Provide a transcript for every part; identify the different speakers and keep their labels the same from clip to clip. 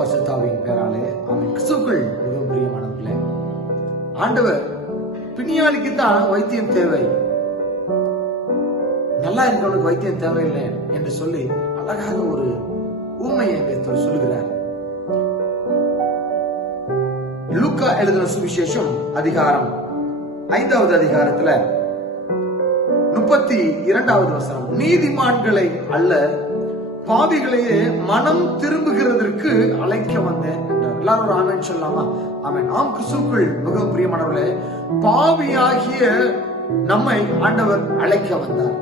Speaker 1: பரிசுத்தாவின் பேராலே அவன் கிறிஸ்துக்குள் மிக பிரியமானவர்களே ஆண்டவர் பிணியாளிக்கு தான் வைத்தியம் தேவை. நல்லா இருக்கவனுக்கு வைத்தியம் தேவையில்லை என்று சொல்லி அழகாக ஒரு உண்மையை சொல்லுகிறார். லுக்கா எழுதின சுவிசேஷம் அதிகாரம் ஐந்தாவது அதிகாரத்துல முப்பத்தி இரண்டாவது வசனம் நீதிமான்களை அல்ல பாவிகளையே மனம் திரும்புகிறதற்கு அழைக்க வந்தேன் என்றார். எல்லாரும் ஒரு ஆமென் சொல்லலாமா? ஆம் கிறிஸ்துக்குள் மிக பிரியமானவர்களே பாவியாகிய நம்மை ஆண்டவர் அழைக்க வந்தார்.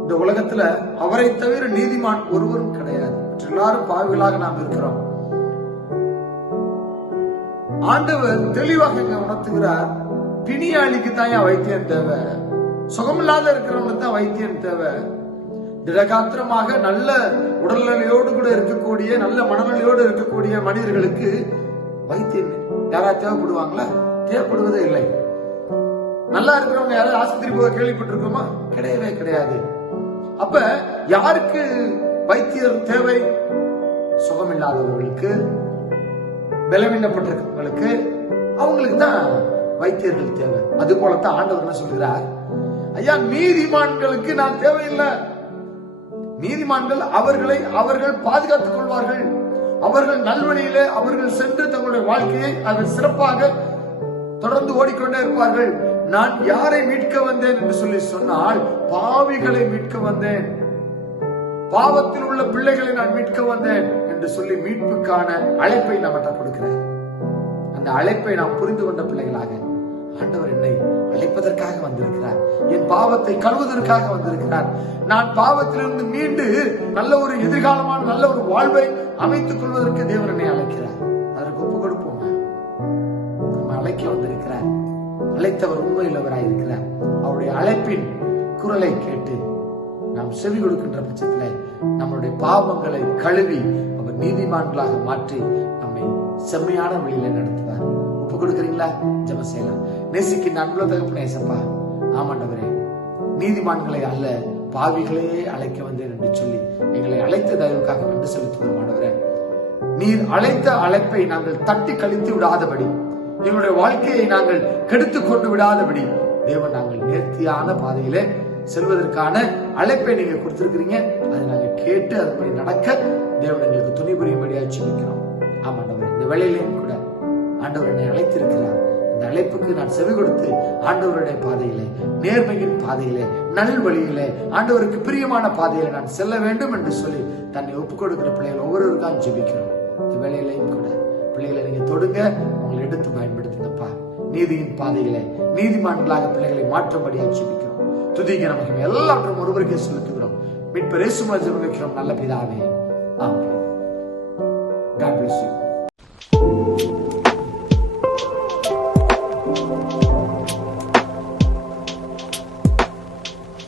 Speaker 1: இந்த உலகத்துல அவரை தவிர நீதிமான் ஒருவரும் கிடையாது. எல்லாரும் பாவிகளாக நாம் இருக்கிறோம். ஆண்டவர் தெளிவாக இங்க உணர்த்துகிறார் பிணியாளிக்கு தான் என் வைத்தியம் தேவை. சுகமில்லாத இருக்கிறவனுக்கு தான் வைத்தியம் தேவை. திடகாத்திரமாக நல்ல உடல்நிலையோடு கூட இருக்கக்கூடிய நல்ல மனநிலையோடு இருக்கக்கூடிய மனிதர்களுக்கு வைத்தியம் யாராவது தேவைப்படுவாங்களா? தேவைப்படுவதே இல்லை. நல்லா இருக்கிறவங்க யாராவது ஆஸ்பத்திரி போக கேள்விப்பட்டிருக்கோமா? கிடையவே கிடையாது. அப்ப யாருக்கு வைத்தியர் தேவை? சுகமில்லாதவர்களுக்கு பலவீனப்பட்டிருக்கவங்களுக்கு அவங்களுக்கு தான் வைத்தியர்கள் தேவை. அது போலத்தான் ஆண்டவர் என்ன சொல்கிறார் ஐயா நீதிமான்களுக்கு நான் தேவையில்லை. நீதிமான்கள் அவர்களை அவர்கள் பாதுகாத்துக் கொள்வார்கள். அவர்கள் நல்வழியிலே அவர்கள் சென்று தங்களுடைய வாழ்க்கையை அவர்கள் சிறப்பாக தொடர்ந்து ஓடிக்கொண்டே இருப்பார்கள். நான் யாரை மீட்க வந்தேன் என்று சொல்லி சொன்னால் பாவிகளை மீட்க வந்தேன். பாவத்தில் உள்ள பிள்ளைகளை நான் மீட்க வந்தேன் என்று சொல்லி மீட்புக்கான அழைப்பை நம்மகிட்ட கொடுக்கிறார். அந்த அழைப்பை நாம் புரிந்து கொண்ட பிள்ளைகளாக ஆண்டவர் என்னை அழைப்பதற்காக வந்திருக்கிறார். என் பாவத்தை கழுவதற்காக வந்திருக்கிறார். நான் பாவத்திலிருந்து மீண்டு நல்ல ஒரு எதிர்காலமான நல்ல ஒரு வாழ்வை அமைத்துக் கொள்வதற்கு தேவன் என்னை அழைக்கிறார். அதற்கு ஒப்பு கொடுப்போம். நம்ம அழைக்க வந்திருக்கிறார். அழைத்தவர் உண்மையுள்ளவராய் இருக்கிறார். அவருடைய அழைப்பின் குரலை கேட்டு நாம் செவி கொடுக்கின்ற பட்சத்தில் நம்மளுடைய பாவங்களை கழுவி அவர் நீதிமான்களாக மாற்றி நம்மை செம்மையான வழியில நடத்துவார். ஒப்பு கொடுக்குறீங்களா? ஜெப செய்யலாம். நேசிக்கின்ற அன்புல தகப்பனே ஏசப்பா. ஆமாண்டவரே. நீதிமான்களை அல்ல பாவிகளையே அழைக்க வந்தேன் என்று சொல்லி எங்களை அழைத்த தயவுக்காக நன்றி செலுத்துகிறோம் ஆண்டவரே. நீர் அழைத்த அழைப்பை நாங்கள் தட்டி கழித்து விடாதபடி எங்களுடைய வாழ்க்கையை நாங்கள் கெடுத்து கொண்டு விடாதபடி தேவன் நாங்கள் நேர்த்தியான பாதையிலே செல்வதற்கான அழைப்பை நீங்க கொடுத்திருக்கிறீங்க. அதை நாங்க கேட்டு அதுபடி நடக்க தேவன் எங்களுக்கு துணை புரியும்படியாக ஜெபிக்கிறோம். ஆமாண்டவர். இந்த வேலையிலையும் கூட ஆண்டவர் என்னை அழைத்திருக்கிறார். இந்த அழைப்புக்கு நான் செவி கொடுத்து ஆண்டவருடைய பாதையிலே நேர்மையின் பாதையிலே நல் வழியிலே ஆண்டவருக்கு பிரியமான பாதையிலே நான் செல்ல வேண்டும் என்று சொல்லி தன்னை ஒப்புக் கொடுக்கிற பிள்ளைகள் ஒவ்வொருவருக்காக ஜெபிக்கிறோம். இந்த வேலையிலையும் கூட பிள்ளைகளை நீங்க தொடுங்க உங்களை எடுத்து பயன்படுத்துங்கப்பா. நீதியின் பாதையிலே நீதிமான்களாக பிள்ளைகளை மாற்றும்படியாக ஜெபிக்கிறோம். துதிக்க நமக்கு எல்லாவற்றும் ஒருவருக்கே செலுத்துகிறோம். மீட்பு ரேசுமா ஜெபிக்கிறோம். நல்ல பிதாவே. ஆமென். God bless you.